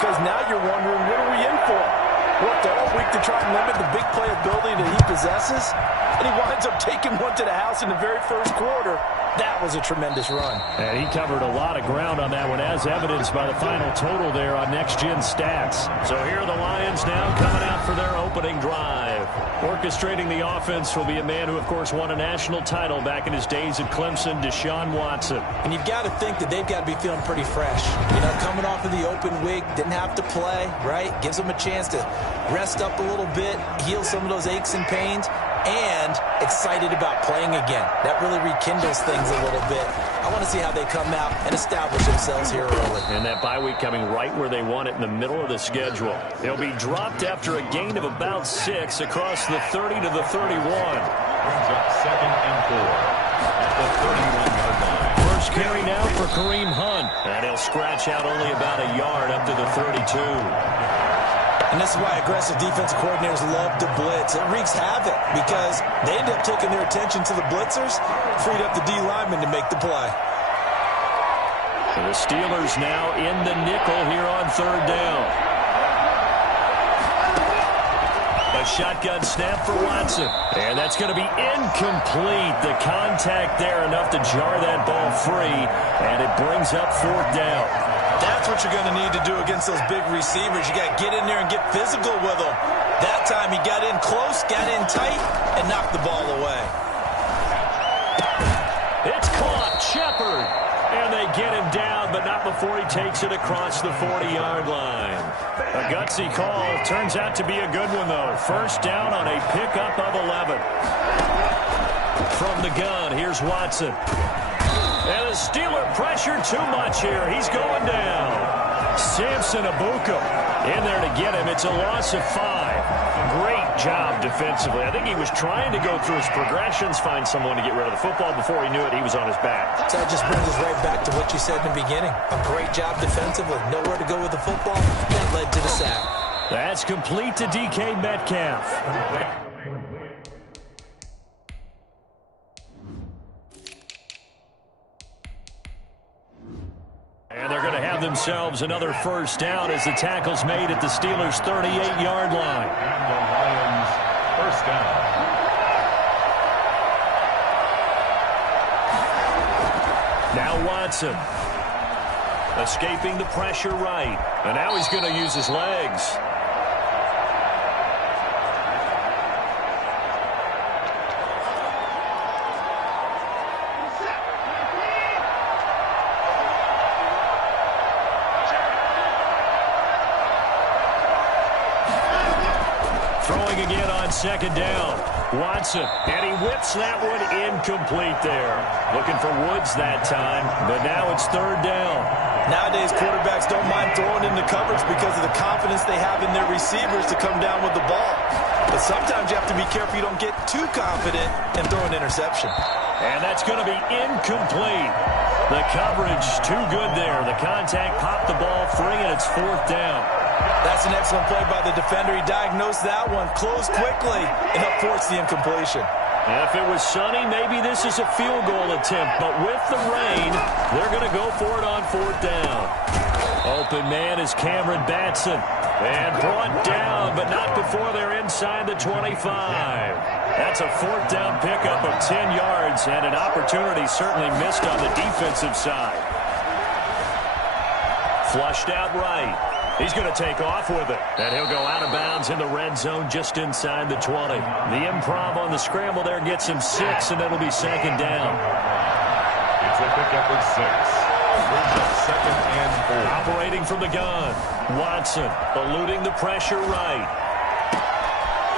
because now you're wondering, what are we in for? Worked all week to try and limit the big play ability that he possesses, and he winds up taking one to the house in the very first quarter. That was a tremendous run. And he covered a lot of ground on that one, as evidenced by the final total there on Next Gen Stats. So here are the Lions now coming out for their opening drive. Orchestrating the offense will be a man who, of course, won a national title back in his days at Clemson, Deshaun Watson. And you've got to think that they've got to be feeling pretty fresh. You know, coming off of the open week, didn't have to play, right? Gives them a chance to rest up a little bit, heal some of those aches and pains, and excited about playing again. That really rekindles things a little bit. I want to see how they come out and establish themselves here early. And that bye week coming right where they want it, in the middle of the schedule. They'll be dropped after a gain of about 6 across the 30 to the 31. Brings up 2nd and 4 at the 31-yard line. First carry now for Kareem Hunt. And he'll scratch out only about a yard up to the 32. And this is why aggressive defensive coordinators love to blitz. It wreaks havoc because they end up taking their attention to the blitzers, freed up the D lineman to make the play. So the Steelers now in the nickel here on 3rd down. A shotgun snap for Watson. And that's going to be incomplete. The contact there enough to jar that ball free. And it brings up 4th down. That's what you're going to need to do against those big receivers. You got to get in there and get physical with them. That time he got in close, got in tight, and knocked the ball away. It's caught. Shepard. And they get him down, but not before he takes it across the 40-yard line. A gutsy call. Turns out to be a good one, though. First down on a pickup of 11. From the gun, here's Watson. And the Steeler pressure too much here. He's going down. Samson Abuka in there to get him. It's a loss of 5. Great job defensively. I think he was trying to go through his progressions, find someone to get rid of the football. Before he knew it, he was on his back. So that just brings us right back to what you said in the beginning. A great job defensively. Nowhere to go with the football. That led to the sack. That's complete to DK Metcalf. And they're going to have themselves another first down as the tackle's made at the Steelers' 38-yard line. And the Lions first down. Now Watson. Escaping the pressure right. And now he's going to use his legs. Throwing again on 2nd down. Watson, and he whips that one incomplete there. Looking for Woods that time, but now it's 3rd down. Nowadays, quarterbacks don't mind throwing into coverage because of the confidence they have in their receivers to come down with the ball. But sometimes you have to be careful you don't get too confident and throw an interception. And that's going to be incomplete. The coverage too good there. The contact popped the ball free, and it's 4th down. That's an excellent play by the defender. He diagnosed that one, closed quickly, and helped force the incompletion. If it was sunny, maybe this is a field goal attempt. But with the rain, they're going to go for it on 4th down. Open man is Cameron Batson. And brought down, but not before they're inside the 25. That's a 4th down pickup of 10 yards, and an opportunity certainly missed on the defensive side. Flushed out right. He's going to take off with it. And he'll go out of bounds in the red zone just inside the 20. The improv on the scramble there gets him 6, and it'll be 2nd down. It's a pickup of 6. Brings up 2nd and 4. Operating from the gun. Watson eluding the pressure right.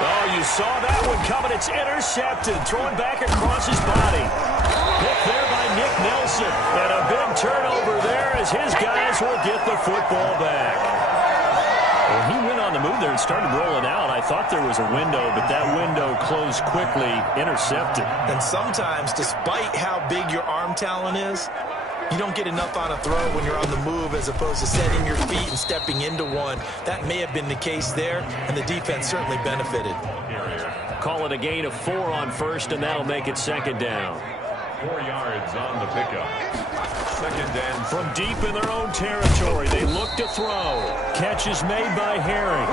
Oh, you saw that one coming. It's intercepted. Throwing back across his body. Picked there by Nick Nelson. And a big turnover there as his guys will get the football back. Well, he went on the move there and started rolling out. I thought there was a window, but that window closed quickly, intercepted. And sometimes, despite how big your arm talent is, you don't get enough on a throw when you're on the move as opposed to setting your feet and stepping into one. That may have been the case there, and the defense certainly benefited. Call it a gain of 4 on 1st, and that'll make it 2nd down. 4 yards on the pickup. 2nd and from deep in their own territory. They look to throw. catch is made by Herring.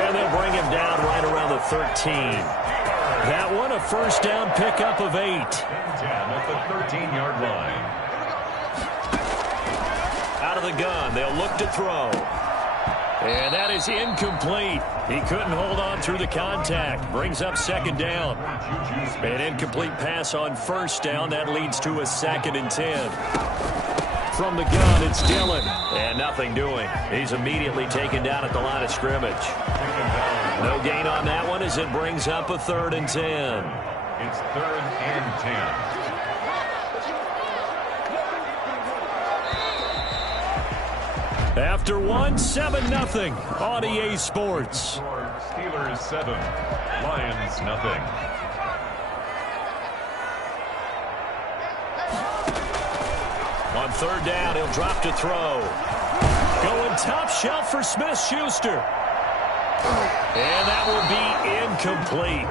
And they'll bring him down right around the 13. That one, a first down pickup of 8. 10 at the 13-yard line. Out of the gun, they'll look to throw. And that is incomplete. He couldn't hold on through the contact. Brings up second down. An incomplete pass on first down. That leads to a 2nd and 10. From the gun, it's Dillon. And nothing doing. He's immediately taken down at the line of scrimmage. No gain on that one as it brings up a 3rd and 10. It's 3rd and 10. After one, 7-0 on EA Sports. Steelers 7, Lions nothing. On 3rd down, he'll drop to throw. Going top shelf for Smith-Schuster. And that will be incomplete.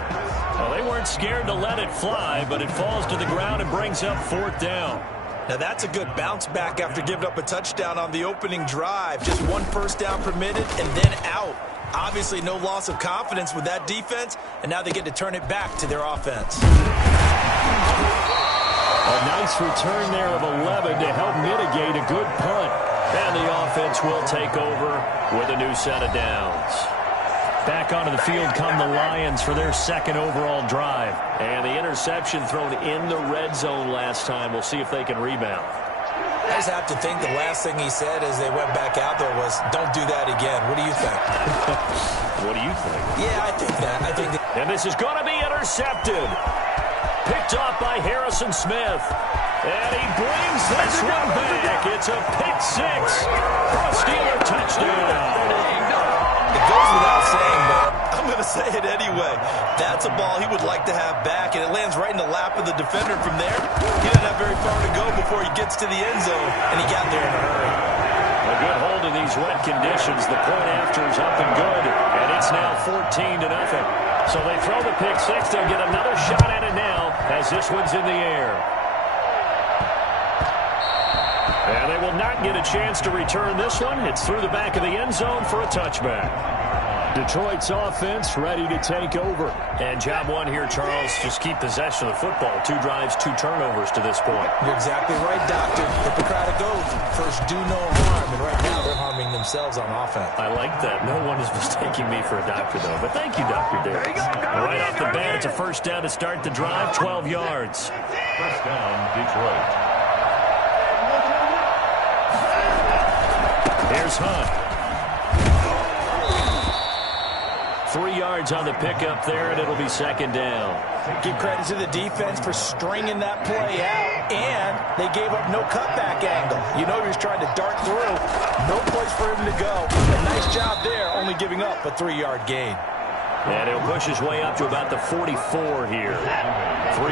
Well, they weren't scared to let it fly, but it falls to the ground and brings up 4th down. Now that's a good bounce back after giving up a touchdown on the opening drive. Just one first down permitted and then out. Obviously no loss of confidence with that defense, and now they get to turn it back to their offense. A nice return there of 11 to help mitigate a good punt. And the offense will take over with a new set of downs. Back onto the field come the Lions for their 2nd overall drive. And the interception thrown in the red zone last time. We'll see if they can rebound. I just have to think the last thing he said as they went back out there was, don't do that again. What do you think? What do you think? Yeah, I think that. And this is going to be intercepted. Picked off by Harrison Smith. And he brings this one back. It's a pick 6 for a Steeler touchdown. It goes without saying, but I'm going to say it anyway. That's a ball he would like to have back, and it lands right in the lap of the defender from there. He doesn't have very far to go before he gets to the end zone, and he got there in a hurry. A good hold in these wet conditions. The point after is up and good, and it's now 14-0. So they throw the pick 6. They'll get another shot at it now as this one's in the air. And they will not get a chance to return this one. It's through the back of the end zone for a touchback. Detroit's offense ready to take over. And job one here, Charles, just keep possession of the football. 2 drives, 2 turnovers to this point. You're exactly right, Doctor. Hippocratic oath. First, do no harm. And right now, they're harming themselves on offense. I like that. No one is mistaking me for a doctor, though. But thank you, Dr. Darius. Right off the bat, it's a first down to start the drive, 12 yards. First down, Detroit. Here's Hunt. 3 yards on the pickup there, and it'll be 2nd down. Give credit to the defense for stringing that play out, and they gave up no cutback angle. You know he was trying to dart through. No place for him to go. A nice job there, only giving up a 3-yard gain. And he'll push his way up to about the 44 here. 3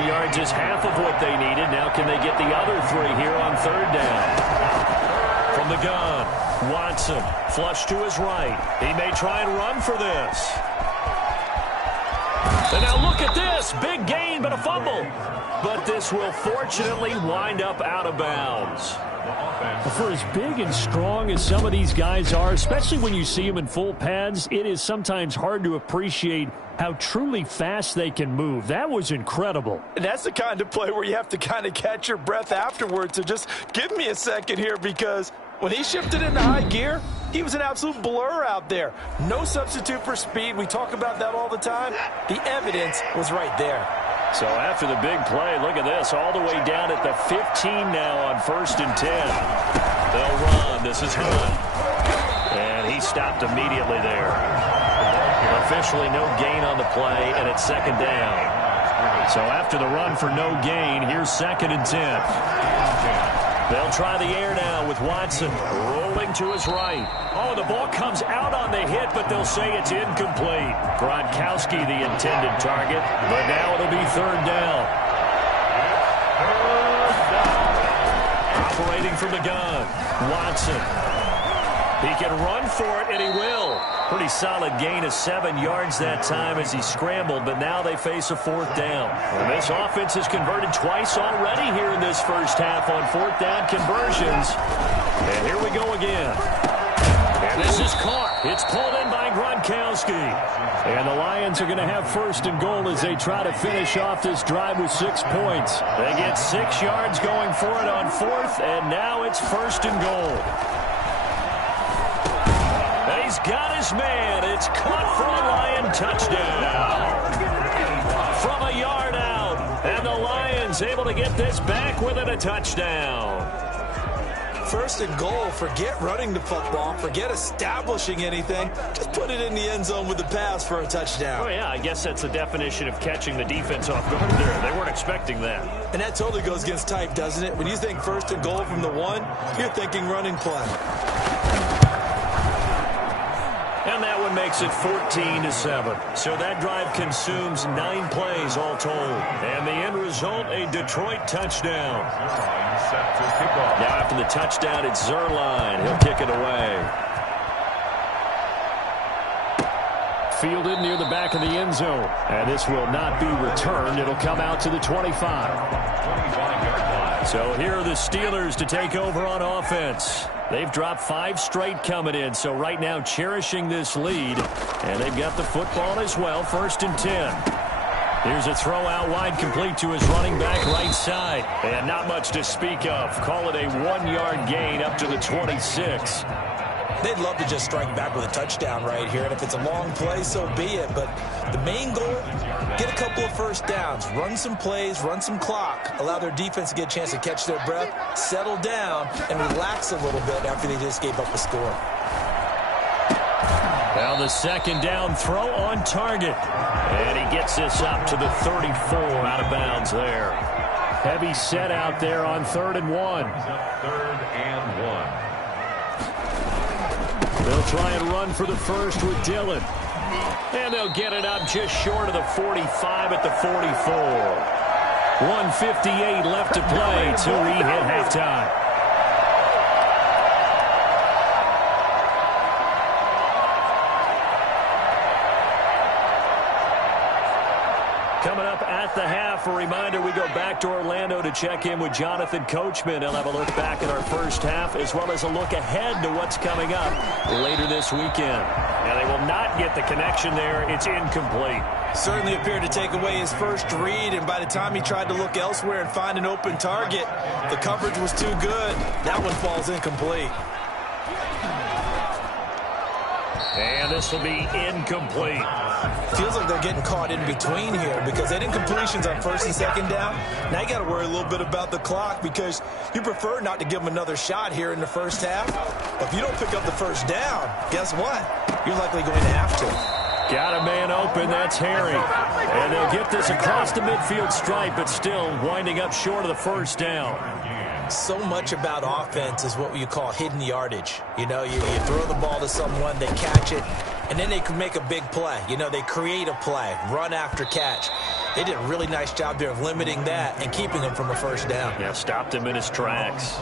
yards is half of what they needed. Now can they get the other 3 here on 3rd down? From the gun, Watson, flush to his right. He may try and run for this. And now look at this. Big gain, but a fumble. But this will fortunately wind up out of bounds. For as big and strong as some of these guys are, especially when you see them in full pads, it is sometimes hard to appreciate how truly fast they can move. That was incredible. And that's the kind of play where you have to kind of catch your breath afterwards. So just give me a second here, because when he shifted into high gear, he was an absolute blur out there. No substitute for speed. We talk about that all the time. The evidence was right there. So after the big play, look at this, all the way down at the 15 now on 1st and 10. They'll run. This is Hunt. And he stopped immediately there. Officially no gain on the play, and it's 2nd down. So after the run for no gain, here's 2nd and 10. They'll try the air now with Watson rolling to his right. Oh, the ball comes out on the hit, but they'll say it's incomplete. Gronkowski, the intended target, but now it'll be 3rd down. Operating from the gun, Watson. He can run for it, and he will. Pretty solid gain of 7 yards that time as he scrambled, but now they face a 4th down. And this offense has converted twice already here in this first half on 4th down conversions. And here we go again. And this is caught. It's pulled in by Gronkowski. And the Lions are going to have first and goal as they try to finish off this drive with 6 points. They get 6 yards going for it on fourth, and now it's first and goal. He's got his man. It's caught for a Lion touchdown. From a yard out, and the Lions able to get this back within a touchdown. First and goal, forget running the football, forget establishing anything. Just put it in the end zone with the pass for a touchdown. Oh, yeah, I guess that's the definition of catching the defense off guard there. They weren't expecting that. And that totally goes against type, doesn't it? When you think first and goal from the 1, you're thinking running play. And that one makes it 14-7. So that drive consumes 9 plays all told. And the end result, a Detroit touchdown. Now after the touchdown, it's Zerline. He'll kick it away. Fielded near the back of the end zone. And this will not be returned. It'll come out to the 25. So here are the Steelers to take over on offense. They've dropped 5 straight coming in, so right now cherishing this lead. And they've got the football as well, first and 10. Here's a throw out wide, complete to his running back right side. And not much to speak of. Call it a 1-yard gain up to the 26. They'd love to just strike back with a touchdown right here, and if it's a long play, so be it. But the main goal, get a couple of first downs, run some plays, run some clock, allow their defense to get a chance to catch their breath, settle down, and relax a little bit after they just gave up a score. Now the second down throw on target. And he gets this up to the 34 out of bounds there. Heavy set out there on 3rd and 1. 3rd and 1. They'll try and run for the first with Dillon. And they'll get it up just short of the 45 at the 44. 1:58 left to play till we hit halftime. Coming up at the half, a reminder, we go back to Orlando to check in with Jonathan Coachman. He'll have a look back at our first half as well as a look ahead to what's coming up later this weekend. Now, they will not get the connection there. It's incomplete. Certainly appeared to take away his first read, and by the time he tried to look elsewhere and find an open target, the coverage was too good. That one falls incomplete. And this will be incomplete. Feels like they're getting caught in between here because they did incompletions on first and second down. Now you got to worry a little bit about the clock because you prefer not to give them another shot here in the first half. But if you don't pick up the first down, guess what? You're likely going to have to. Got a man open. That's Harry. And they'll get this across the midfield stripe, but still winding up short of the first down. So much about offense is what you call hidden yardage. You know, you throw the ball to someone, they catch it, and then they can make a big play. You know, they create a play, run after catch. They did a really nice job there of limiting that and keeping him from a first down. Yeah, stopped him in his tracks.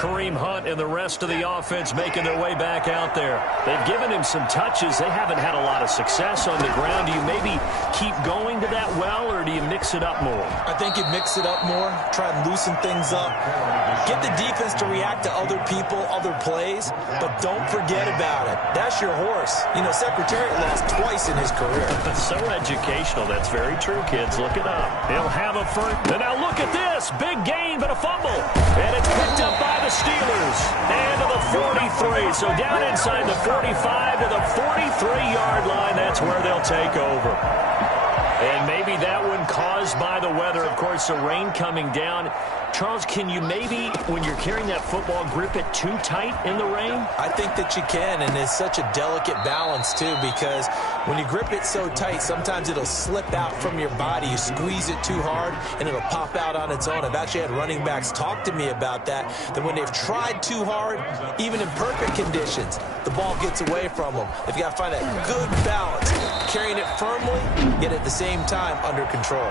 Kareem Hunt and the rest of the offense making their way back out there. They've given him some touches. They haven't had a lot of success on the ground. Do you maybe keep going to that well, or do you mix it up more? I think you mix it up more, try and loosen things up. Get the defense to react to other people, other plays, but don't forget about it. That's your horse. You know, Secretariat lost twice in his career. So educational. That's very true, kids. Look it up. He'll have a first. And now look at this. Big gain, but a fumble. And it's picked up by the Steelers. And to the 43. So down inside the 45 to the 43-yard line. That's where they'll take over. And maybe that one caused by the weather. Of course, the rain coming down. Charles, can you maybe, when you're carrying that football, grip it too tight in the rain? I think that you can, and it's such a delicate balance, too, because when you grip it so tight, sometimes it'll slip out from your body. You squeeze it too hard, and it'll pop out on its own. I've actually had running backs talk to me about that when they've tried too hard, even in perfect conditions, the ball gets away from them. They've got to find that good balance, carrying it firmly, yet at the same time under control.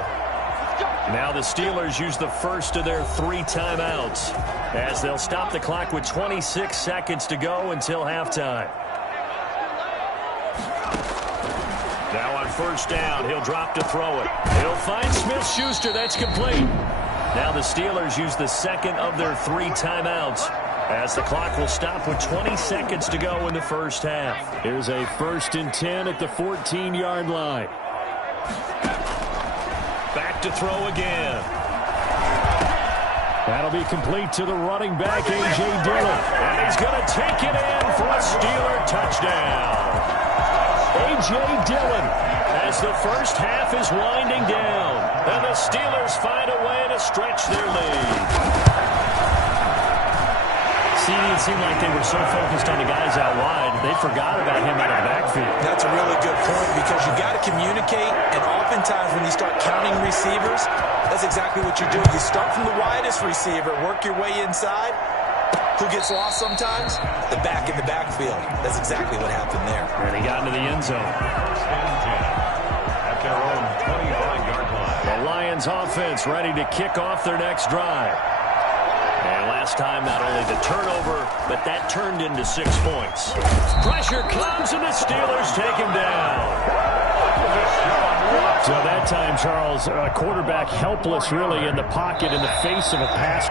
Now the Steelers use the first of their 3 timeouts as they'll stop the clock with 26 seconds to go until halftime. Now on first down, he'll drop to throw it. He'll find Smith-Schuster. That's complete. Now the Steelers use the second of their 3 timeouts as the clock will stop with 20 seconds to go in the first half. Here's a 1st and 10 at the 14-yard line. Back to throw again. That'll be complete to the running back, A.J. Dillon. And he's going to take it in for a Steeler touchdown. A.J. Dillon, as the first half is winding down, and the Steelers find a way to stretch their lead. It seemed like they were so focused on the guys out wide, they forgot about him out of the backfield. That's a really good point because you got to communicate, and oftentimes when you start counting receivers, that's exactly what you do. You start from the widest receiver, work your way inside. Who gets lost sometimes? The back in the backfield. That's exactly what happened there. And he got into the end zone. At their own 25-yard line. The Lions offense ready to kick off their next drive. And last time, not only the turnover, but that turned into 6 points. Pressure comes, and the Steelers take him down. So that time, Charles, quarterback helpless really in the pocket in the face of a pass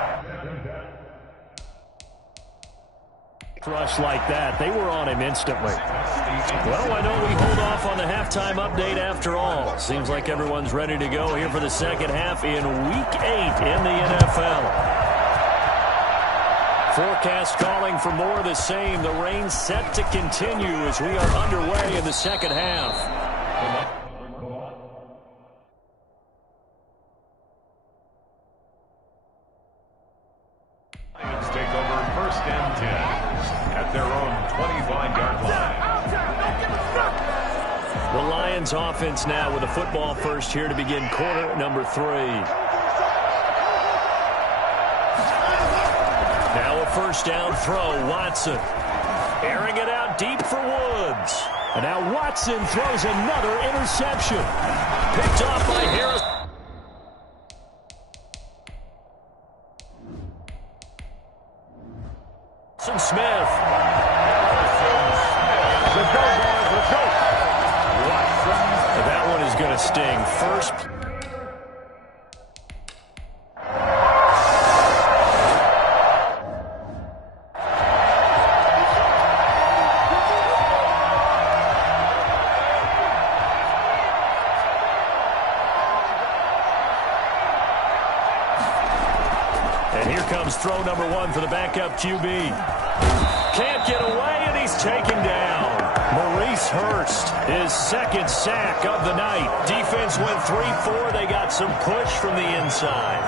rush like that. They were on him instantly. Well, I know we hold off on the halftime update after all. Seems like everyone's ready to go here for the second half in Week 8 in the NFL. Forecast calling for more of the same. The rain set to continue as we are underway in the second half. Lions take over 1st and 10 at their own 25-yard line. The Lions offense now with a football first here to begin quarter number 3. Now a 1st down throw, Watson. Airing it out deep for Woods. And now Watson throws another interception. Picked off by Harris. Smith. Let's go, boys. Let's go. That one is going to sting. First. And here comes throw number 1 for the backup QB. Can't get away, and he's taken down. Maurice Hurst, his 2nd sack of the night. Defense went 3-4. They got some push from the inside.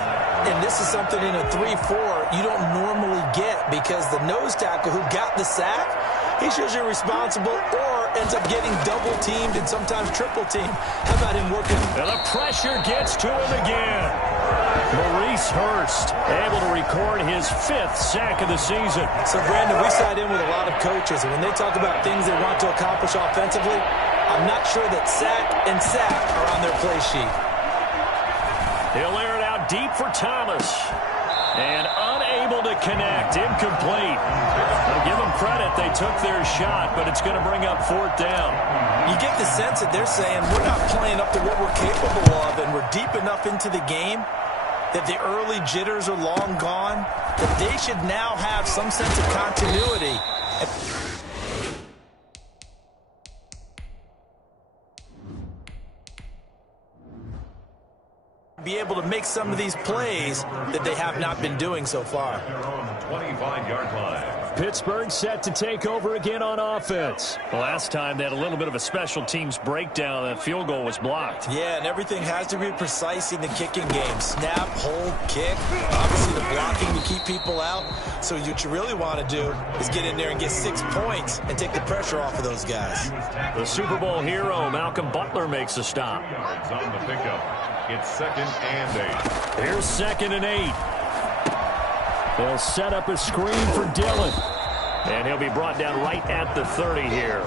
And this is something in a 3-4 you don't normally get because the nose tackle who got the sack, he's usually responsible or ends up getting double-teamed and sometimes triple-teamed. How about him working? And the pressure gets to him again. Maurice Hurst able to record his 5th sack of the season. So, Brandon, we sat in with a lot of coaches, and when they talk about things they want to accomplish offensively, I'm not sure that sack and sack are on their play sheet. He'll air it out deep for Thomas. And unable to connect. Incomplete. I'll give them credit. They took their shot, but it's going to bring up 4th down. You get the sense that they're saying we're not playing up to what we're capable of, and we're deep enough into the game that the early jitters are long gone, that they should now have some sense of continuity. Be able to make some of these plays that they have not been doing so far. 25-yard line. Pittsburgh set to take over again on offense. Last time they had a little bit of a special teams breakdown. That field goal was blocked. Yeah, and everything has to be precise in the kicking game. Snap, hold, kick. Obviously the blocking to keep people out. So what you really want to do is get in there and get 6 points and take the pressure off of those guys. The Super Bowl hero, Malcolm Butler, makes a stop. Yards on the pickup. It's 2nd and 8. Here's 2nd and 8. They'll set up a screen for Dillon. And he'll be brought down right at the 30 here.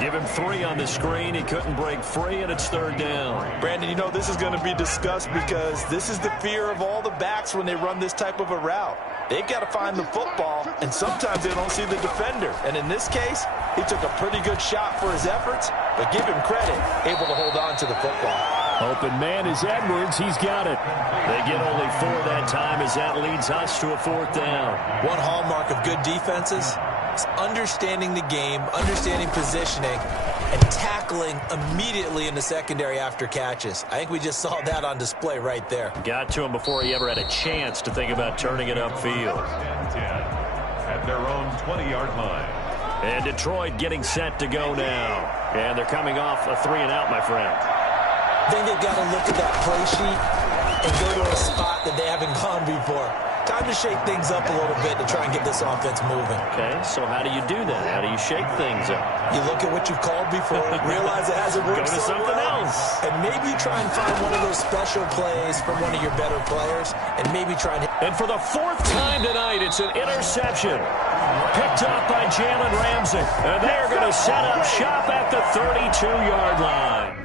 Give him 3 on the screen. He couldn't break free, and it's 3rd down. Brandon, you know this is going to be discussed because this is the fear of all the backs when they run this type of a route. They've got to find the football, and sometimes they don't see the defender. And in this case, he took a pretty good shot for his efforts, but give him credit, able to hold on to the football. Open man is Edwards. He's got it. They get only 4 that time as that leads us to a 4th down. One hallmark of good defenses is understanding the game, understanding positioning, and tackling immediately in the secondary after catches. I think we just saw that on display right there. Got to him before he ever had a chance to think about turning it upfield. At their own 20-yard line. And Detroit getting set to go now. And they're coming off a 3-and-out, my friend. I think they've got to look at that play sheet and go to a spot that they haven't gone before. Time to shake things up a little bit to try and get this offense moving. Okay, so how do you do that? How do you shake things up? You look at what you've called before, realize it hasn't worked Go to something else. and maybe try and find one of those special plays from one of your better players, and maybe try and... And for the 4th time tonight, it's an interception. Picked up by Jalen Ramsey. And they're going to set up shop at the 32-yard line.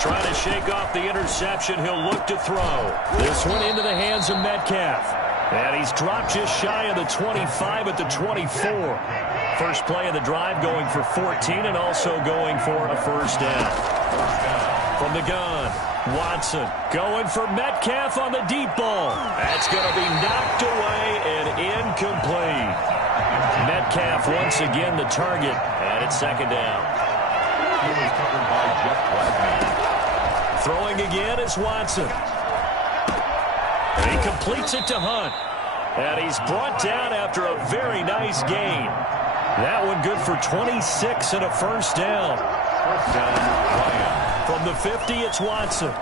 Trying to shake off the interception. He'll look to throw. This one into the hands of Metcalf. And he's dropped just shy of the 25 at the 24. First play of the drive going for 14 and also going for a 1st down. From the gun, Watson going for Metcalf on the deep ball. That's going to be knocked away and incomplete. Metcalf once again the target, and it's 2nd down. He was covered by Jeff Gladney. Throwing again is Watson. And he completes it to Hunt. And he's brought down after a very nice gain. That one good for 26 and a 1st down. 1st down, Ryan. From the 50, it's Watson.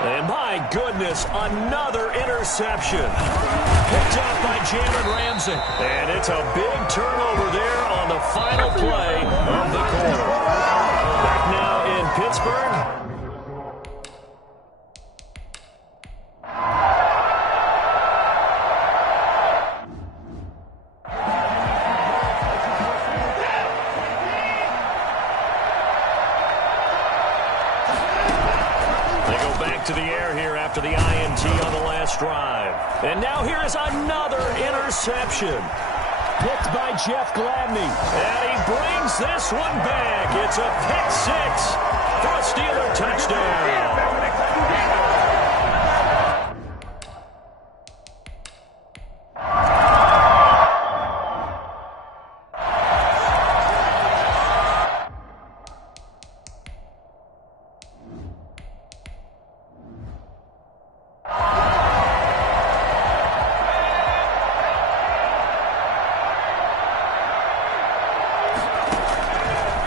And my goodness, another interception. Picked up by Jalen Ramsey. And it's a big turnover there on the final play of the quarter. Back now in Pittsburgh. To the air here after the INT on the last drive. And now here is another interception. Picked by Jeff Gladney. And he brings this one back. It's a pick 6 for a Steeler touchdown.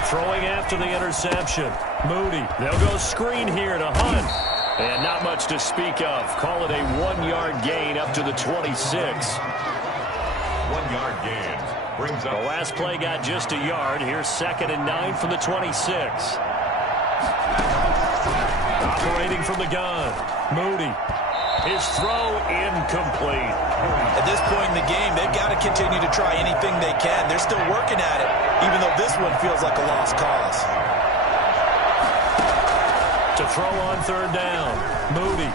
Throwing after the interception. Moody. They'll go screen here to Hunt. And not much to speak of. Call it a 1-yard gain up to the 26. 1-yard gain. Brings up. The last play got just a yard. Here's 2nd and 9 from the 26. Operating from the gun. Moody. His throw incomplete. At this point in the game, they've got to continue to try anything they can. They're still working at it, even though this one feels like a lost cause. To throw on 3rd down, Moody.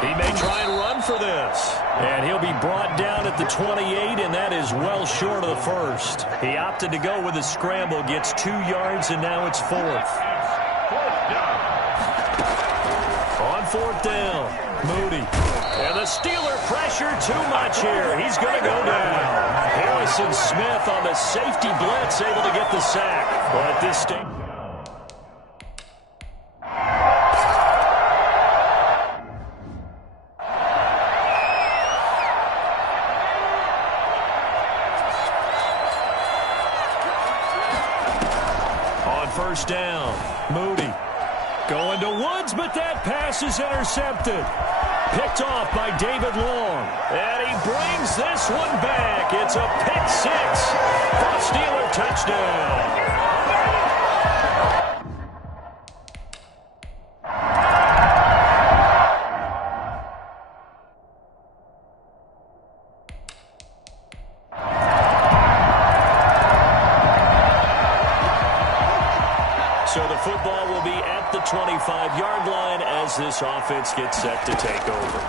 He may try and run for this. And he'll be brought down at the 28, and that is well short of the 1st. He opted to go with a scramble, gets 2 yards, and now it's 4th. On 4th down, Moody. And the Steeler pressure too much here. He's going to go down. Harrison Smith on the safety blitz, able to get the sack. But at this stage... On 1st down, Moody. Going to Woods, but that pass is intercepted. Picked off by David Long. And he brings this one back. It's a pick 6 for a Steeler touchdown. So the football will be at the 25-yard line as this offense gets set to take over.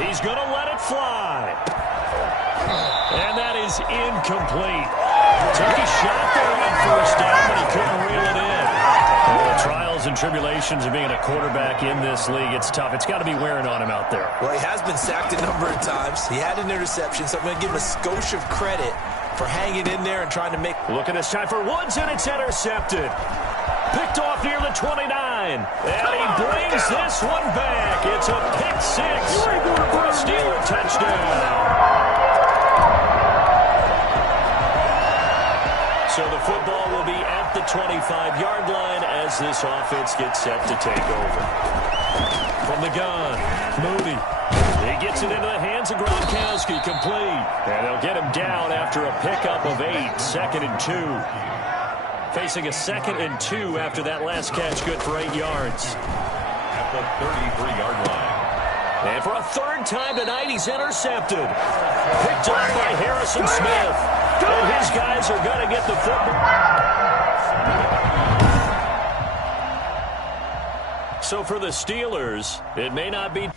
He's going to let it fly. And that is incomplete. Took a shot there on first down, but he couldn't reel it in. The trials and tribulations of being a quarterback in this league, it's tough. It's got to be wearing on him out there. Well, he has been sacked a number of times. He had an interception, so I'm going to give him a skosh of credit for hanging in there and trying to make... Look at this time for Woods, and it's intercepted. Picked off near the 29. And he brings this one back. It's a pick six for a Steeler touchdown. So the football will be at the 25-yard line as this offense gets set to take over. From the gun, Moody. He gets it into the hands of Gronkowski, complete. And they'll get him down after a pickup of 8, 2nd and 2. Facing a 2nd and 2 after that last catch, good for 8 yards. At the 33-yard line. And for a third time tonight, he's intercepted. Picked off by Harrison Smith. And his guys are going to get the football. So for the Steelers, it may not be...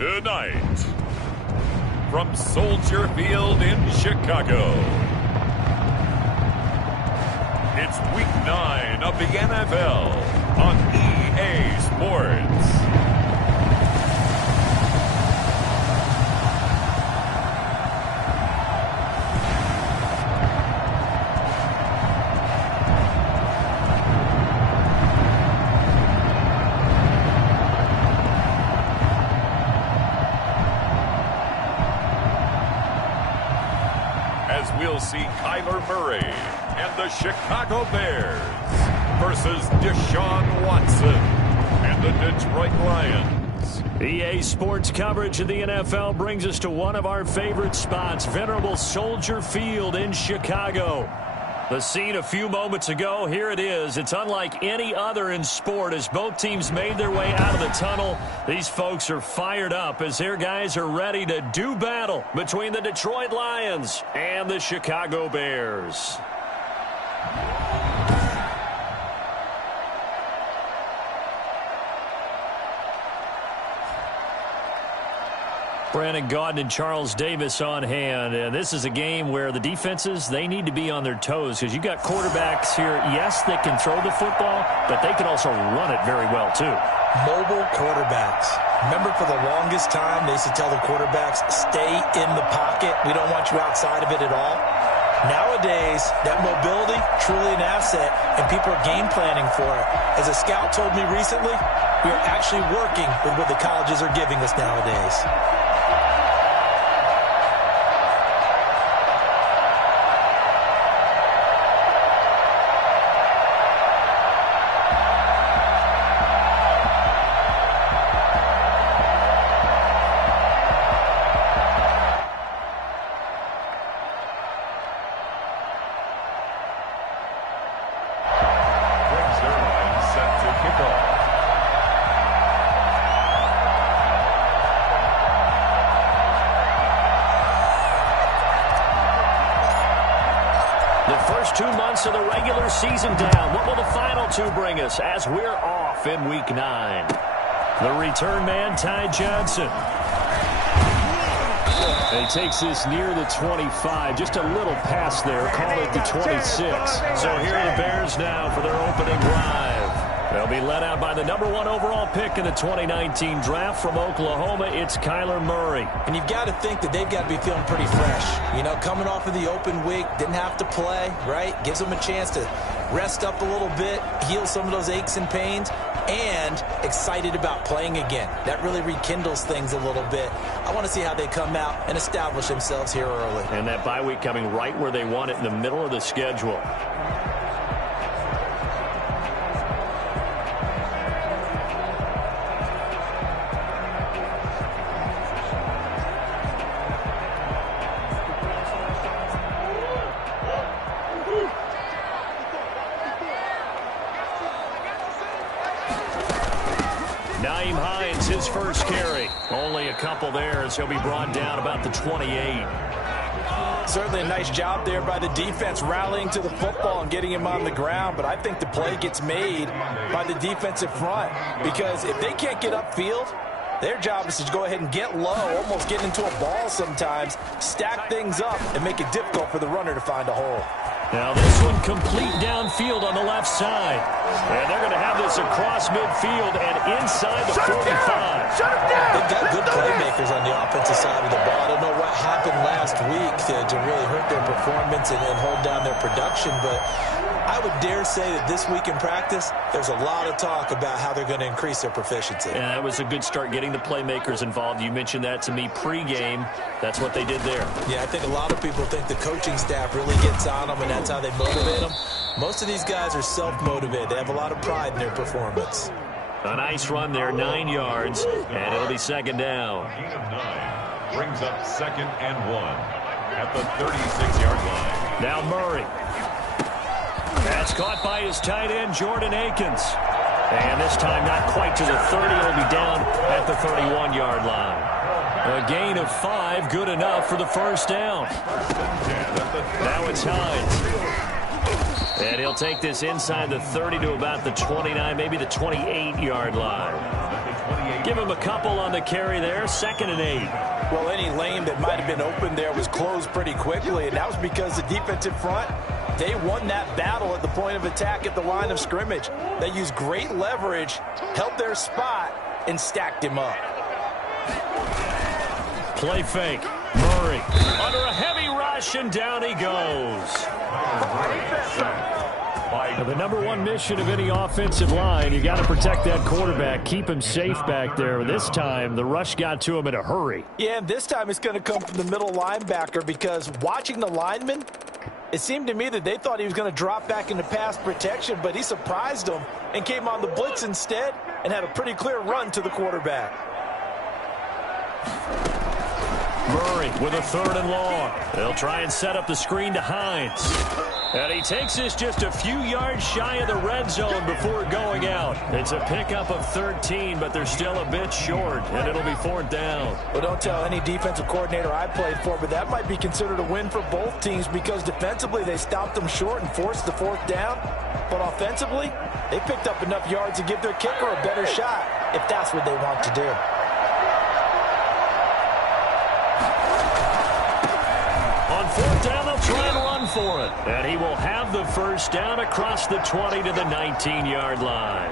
Tonight, from Soldier Field in Chicago, it's Week 9 of the NFL on EA Sports. As we'll see Kyler Murray and the Chicago Bears versus Deshaun Watson and the Detroit Lions. EA Sports coverage of the NFL brings us to one of our favorite spots, venerable Soldier Field in Chicago. The scene a few moments ago, here it is. It's unlike any other in sport as both teams made their way out of the tunnel. These folks are fired up as their guys are ready to do battle between the Detroit Lions and the Chicago Bears. Brandon Gaudin and Charles Davis on hand. And this is a game where the defenses, they need to be on their toes because you got quarterbacks here, yes, that can throw the football, but they can also run it very well, too. Mobile quarterbacks. Remember, for the longest time, they used to tell the quarterbacks, stay in the pocket. We don't want you outside of it at all. Nowadays, that mobility, truly an asset, and people are game planning for it. As a scout told me recently, we are actually working with what the colleges are giving us nowadays. The first 2 months of the regular season down. What will the final two bring us as we're off in Week 9? The return man, Ty Johnson. And he takes this near the 25. Just a little pass there. Call it the 26. So here are the Bears now for their opening drive. They'll be led out by the #1 overall pick in the 2019 draft from Oklahoma. It's Kyler Murray. And you've got to think that they've got to be feeling pretty fresh. You know, coming off of the open week, didn't have to play, right? Gives them a chance to rest up a little bit, heal some of those aches and pains, and excited about playing again. That really rekindles things a little bit. I want to see how they come out and establish themselves here early. And that bye week coming right where they want it, in the middle of the schedule. His first carry. Only a couple there as he'll be brought down about the 28. Certainly a nice job there by the defense rallying to the football and getting him on the ground, but I think the play gets made by the defensive front because if they can't get upfield, their job is to go ahead and get low, almost get into a ball sometimes, stack things up, and make it difficult for the runner to find a hole. Now this one complete downfield on the left side. And they're going to have this across midfield and inside the 45. They've got good playmakers on the offensive side of the ball. I don't know what happened last week to really hurt their performance and hold down their production, but I would dare say that this week in practice, there's a lot of talk about how they're going to increase their proficiency. Yeah, that was a good start getting the playmakers involved. You mentioned that to me pregame. That's what they did there. Yeah, I think a lot of people think the coaching staff really gets on them, and that's how they motivate them. Most of these guys are self-motivated. They have a lot of pride in their performance. A nice run there, 9 yards, and it'll be second down. Gain of 9 brings up 2nd and 1 at the 36-yard line. Now Murray. That's caught by his tight end, Jordan Akins. And this time not quite to the 30. It'll be down at the 31-yard line. A gain of 5, good enough for the first down. Now it's Hines. And he'll take this inside the 30 to about the 29, maybe the 28-yard line. Give him a couple on the carry there, 2nd and 8. Well, any lane that might have been open there was closed pretty quickly, and that was because the defensive front, they won that battle at the point of attack at the line of scrimmage. They used great leverage, held their spot, and stacked him up. Play fake. Murray under a heavy rush, and down he goes. Now, the number one mission of any offensive line, you got to protect that quarterback, keep him safe back there. This time, the rush got to him in a hurry. Yeah, and this time it's going to come from the middle linebacker, because watching the lineman, it seemed to me that they thought he was going to drop back into pass protection, but he surprised them and came on the blitz instead and had a pretty clear run to the quarterback. Murray with a 3rd and long. They'll try and set up the screen to Hines. And he takes this just a few yards shy of the red zone before going out. It's a pickup of 13, but they're still a bit short, and it'll be 4th down. Well, don't tell any defensive coordinator I played for, but that might be considered a win for both teams, because defensively they stopped them short and forced the 4th down. But offensively, they picked up enough yards to give their kicker a better shot, if that's what they want to do. On 4th down, they'll try and run for it. And he will have the 1st down across the 20 to the 19-yard line.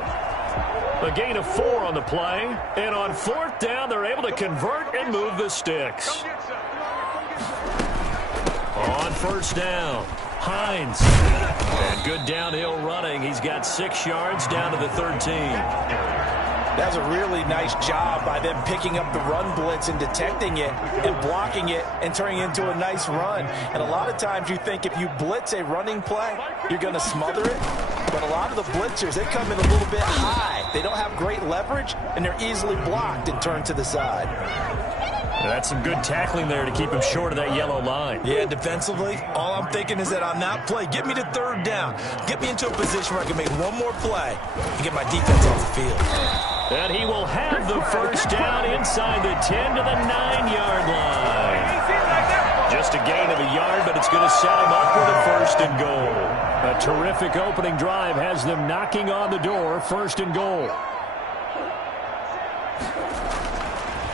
A gain of 4 on the play. And on 4th down, they're able to convert and move the sticks. On 1st down, Hines. And good downhill running. He's got 6 yards down to the 13. That's a really nice job by them picking up the run blitz and detecting it and blocking it and turning it into a nice run. And a lot of times you think if you blitz a running play, you're going to smother it. But a lot of the blitzers, they come in a little bit high. They don't have great leverage, and they're easily blocked and turned to the side. That's some good tackling there to keep him short of that yellow line. Yeah, defensively, all I'm thinking is that on that play, get me to 3rd down. Get me into a position where I can make one more play and get my defense off the field. And he will have the 1st down inside the 10 to the 9-yard line. Just a gain of a yard, but it's going to set him up with a 1st and goal. A terrific opening drive has them knocking on the door, 1st and goal.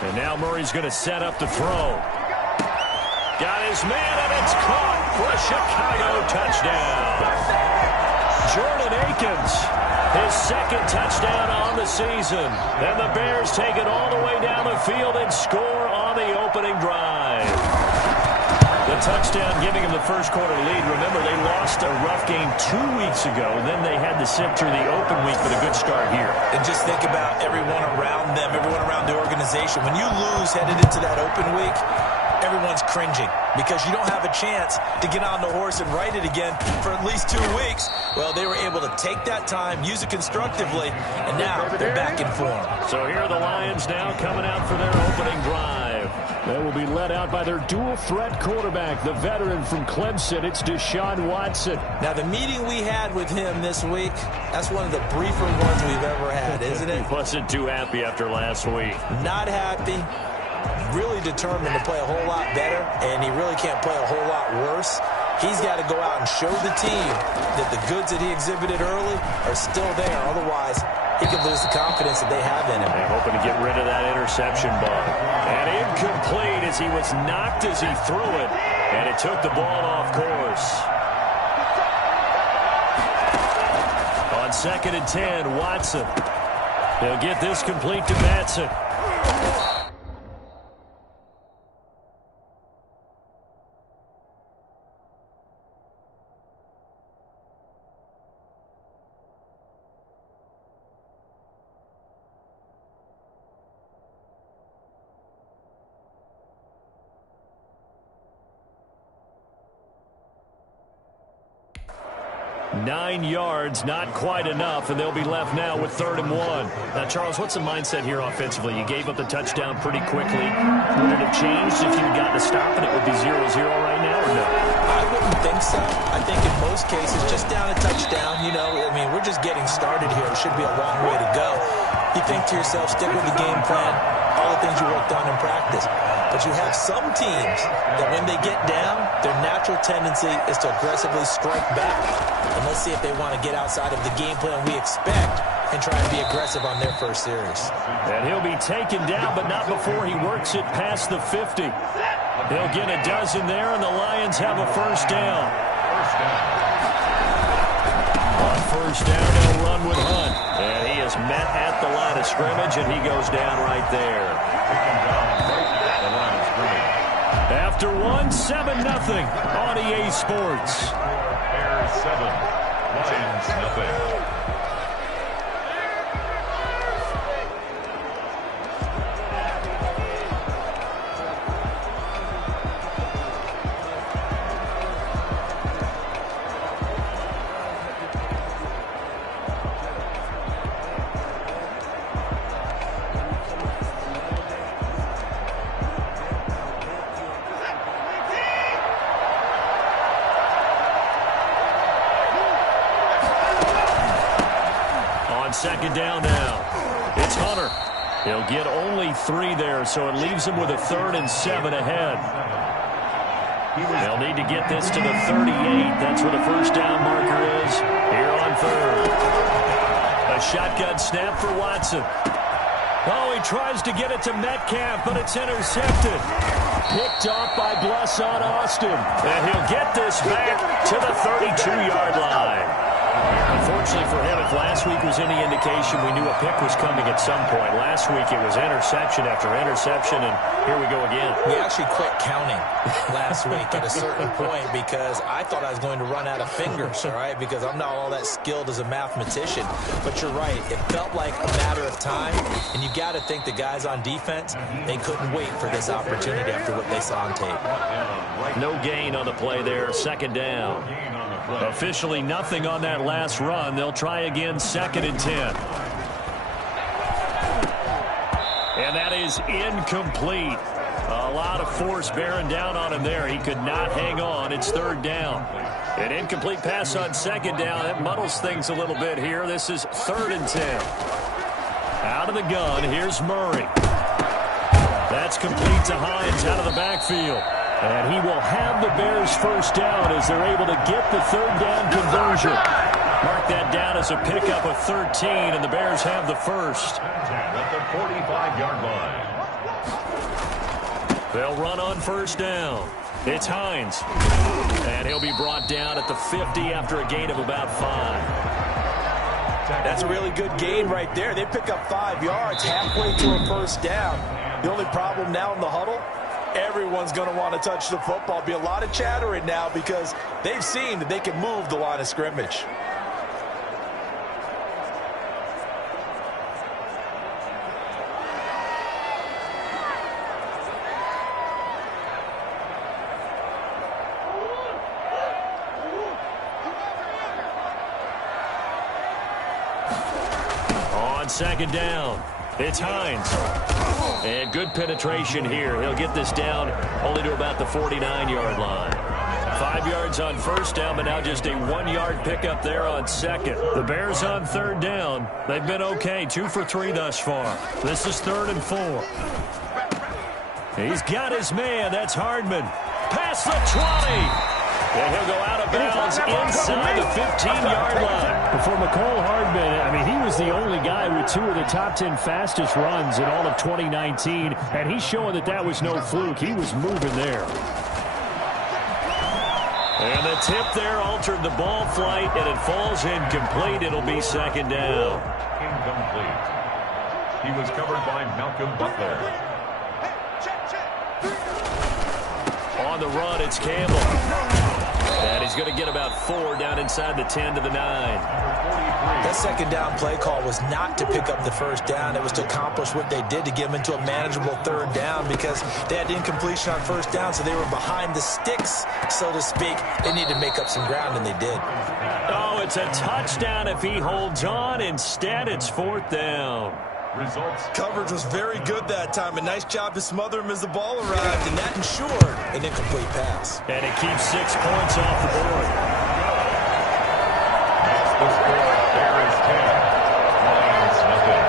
And now Murray's going to set up the throw. Got his man, and it's caught for a Chicago touchdown. Jordan Akins, his 2nd touchdown on the season. And the Bears take it all the way down the field and score on the opening drive. The touchdown giving him the 1st quarter lead. Remember, they lost a rough game 2 weeks ago. Then they had to sit through the open week with a good start here. And just think about everyone around them, everyone around the organization. When you lose headed into that open week, everyone's cringing because you don't have a chance to get on the horse and ride it again for at least 2 weeks. Well, they were able to take that time, use it constructively, and now they're back in form. So here are the Lions now coming out for their opening drive. They will be led out by their dual-threat quarterback, the veteran from Clemson. It's Deshaun Watson. Now, the meeting we had with him this week, that's one of the briefer ones we've ever had, isn't it? He wasn't too happy after last week. Not happy. Really determined to play a whole lot better, and he really can't play a whole lot worse. He's got to go out and show the team that the goods that he exhibited early are still there. Otherwise, he could lose the confidence that they have in him. They're hoping to get rid of that interception ball. And incomplete as he was knocked as he threw it, and it took the ball off course. On 2nd and 10, Watson. He'll get this complete to Madsen. Nine yards, not quite enough, and they'll be left now with 3rd and 1. Now, Charles, what's the mindset here offensively? You gave up the touchdown pretty quickly. Would it have changed if you'd gotten a stop and it would be 0-0 right now, or no? I wouldn't think so. I think in most cases, just down a touchdown, you know, I mean, we're just getting started here. It should be a long way to go. You think to yourself, stick with the game plan, all the things you worked on in practice. But you have some teams that when they get down, their natural tendency is to aggressively strike back. And let's see if they want to get outside of the game plan we expect and try and be aggressive on their first series. And he'll be taken down, but not before he works it past the 50. He'll get a dozen there, and the Lions have a first down. On first down, they'll run with Hunt. And he is met at the line of scrimmage, and he goes down right there. After one, 7-0 on EA Sports. Bears 7, Lions nothing. Second down now. It's Hunter. He'll get only 3 there, so it leaves him with a 3rd and 7 ahead. They'll need to get this to the 38. That's where the first down marker is here on 3rd. A shotgun snap for Watson. Oh, he tries to get it to Metcalf, but it's intercepted. Picked off by Bless on Austin. And he'll get this back to the 32-yard line. Unfortunately for him, if last week was any indication, we knew a pick was coming at some point. Last week it was interception after interception, and here we go again. We actually quit counting last week at a certain point because I thought I was going to run out of fingers, all right, because I'm not all that skilled as a mathematician. But you're right. It felt like a matter of time, and you got to think the guys on defense, they couldn't wait for this opportunity after what they saw on tape. No gain on the play there, second down. Officially nothing on that last run. They'll try again, 2nd and 10. And that is incomplete. A lot of force bearing down on him there. He could not hang on. It's 3rd down. An incomplete pass on 2nd down. That muddles things a little bit here. This is 3rd and 10. Out of the gun, here's Murray. That's complete to Hines out of the backfield. And he will have the Bears first down as they're able to get the 3rd down conversion. Mark that down as a pickup of 13, and the Bears have the first. At the 45-yard line. They'll run on first down. It's Hines. And he'll be brought down at the 50 after a gain of about 5. That's a really good gain right there. They pick up 5 yards halfway to a first down. The only problem now in the huddle, everyone's going to want to touch the football. Be a lot of chattering now because they've seen that they can move the line of scrimmage. On 2nd down, it's Hines. And good penetration here. He'll get this down only to about the 49-yard line. 5 yards on first down, but now just a 1-yard pickup there on 2nd. The Bears on 3rd down. They've been okay, 2 for 3 thus far. This is 3rd and 4. He's got his man. That's Hardman. Past the 20. And he'll go out of bounds inside the 15-yard line. For McCole Hardman, I mean, he was the only guy with 2 of the top 10 fastest runs in all of 2019, and he's showing that that was no fluke. He was moving there. And the tip there altered the ball flight, and it falls incomplete. It'll be 2nd down. Incomplete. He was covered by Malcolm Butler. On the run, it's Campbell. And he's going to get about 4 down inside the 10 to the 9. That 2nd down play call was not to pick up the first down. It was to accomplish what they did to get them into a manageable 3rd down because they had incompletion on first down, so they were behind the sticks, so to speak. They needed to make up some ground, and they did. Oh, it's a touchdown if he holds on. Instead, it's 4th down. Results. Coverage was very good that time. A nice job to smother him as the ball arrived, and that ensured an incomplete pass. And it keeps 6 points off the board. That's the score. Bears 10, Lions nothing.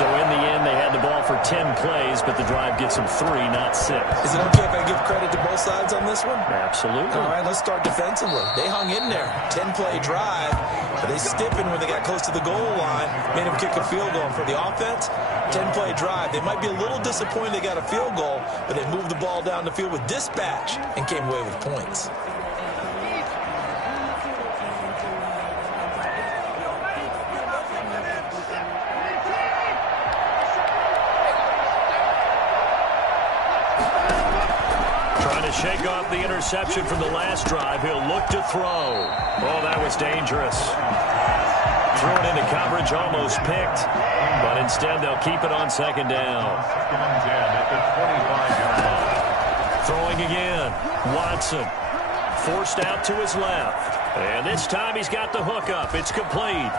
So in the end, they had the ball for 10 plays, but the drive gets them 3, not 6. Is it okay if I give credit to both sides on this one? Absolutely. All right, let's start defensively. They hung in there. 10-play drive, but they stiffened when they got close to the goal line, made them kick a field goal. For the offense, 10-play drive. They might be a little disappointed they got a field goal, but they moved the ball down the field with dispatch and came away with points. Shake off the interception from the last drive. He'll look to throw. Oh, that was dangerous. Threw it into coverage, almost picked. But instead, they'll keep it on second down. Throwing again. Watson. Forced out to his left. And this time he's got the hook up. It's complete.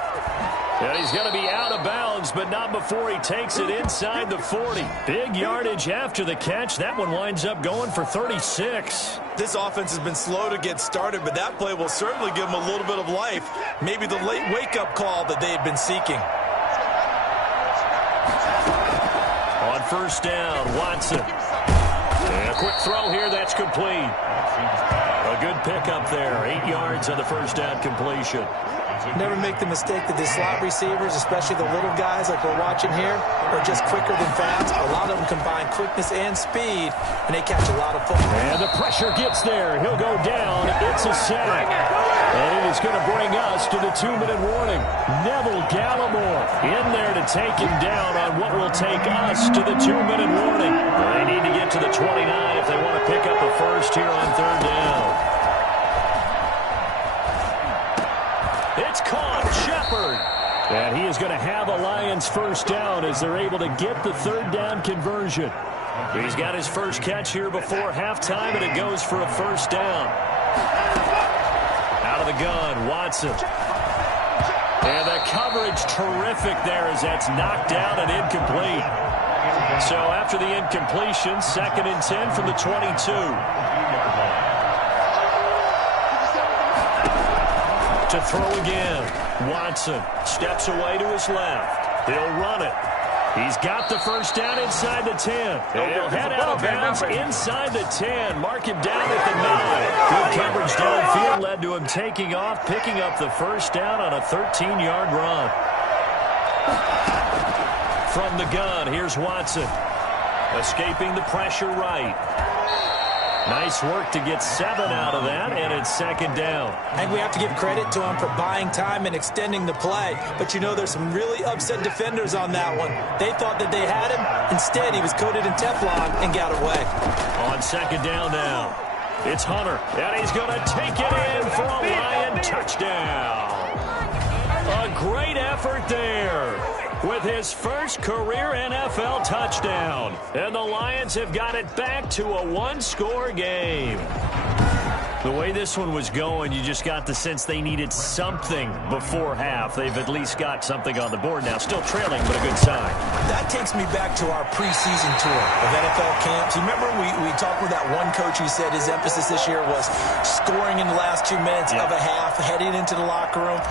And he's going to be out of bounds, but not before he takes it inside the 40. Big yardage after the catch. That one winds up going for 36. This offense has been slow to get started, but that play will certainly give them a little bit of life. Maybe the late wake-up call that they had been seeking. On first down, Watson. And a quick throw here. That's complete. A good pickup there. 8 yards on the first down completion. Never make the mistake that the slot receivers, especially the little guys like we're watching here, are just quicker than fast. A lot of them combine quickness and speed, and they catch a lot of football. And the pressure gets there. He'll go down. It's a sack. And it is going to bring us to the 2-minute warning. Neville Gallimore in there to take him down on what will take us to the 2-minute warning. They need to get to the 29 if they want to pick up a first here on third down. It's caught. Shepard. And he is going to have a Lions first down as they're able to get the third down conversion. He's got his first catch here before halftime, and it goes for a first down. Out of the gun, Watson. And the coverage terrific there as that's knocked down and incomplete. So after the incompletion, 2nd and 10 from the 22. To throw again. Watson steps away to his left. He'll run it. He's got the first down inside the 10. And he'll head out of bounds inside the 10. Mark him down at the 9. Good coverage downfield led to him taking off, picking up the first down on a 13-yard run. From the gun, here's Watson. Escaping the pressure right. Nice work to get 7 out of that, and it's 2nd down. I think we have to give credit to him for buying time and extending the play. But, you know, there's some really upset defenders on that one. They thought that they had him. Instead, he was coated in Teflon and got away. On 2nd down now, it's Hunter. And he's going to take it in for a Lion touchdown. A great effort there with his first career NFL touchdown. And the Lions have got it back to a 1-score game. The way this one was going, you just got the sense they needed something before half. They've at least got something on the board now. Still trailing, but a good sign. That takes me back to our preseason tour of NFL camps. You remember we talked with that one coach who said his emphasis this year was scoring in the last 2 minutes of a half, heading into the locker room.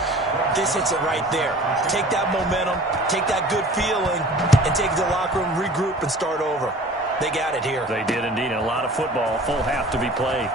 This hits it right there. Take that momentum, take that good feeling, and take it to the locker room, regroup, and start over. They got it here. They did indeed. And a lot of football, full half to be played.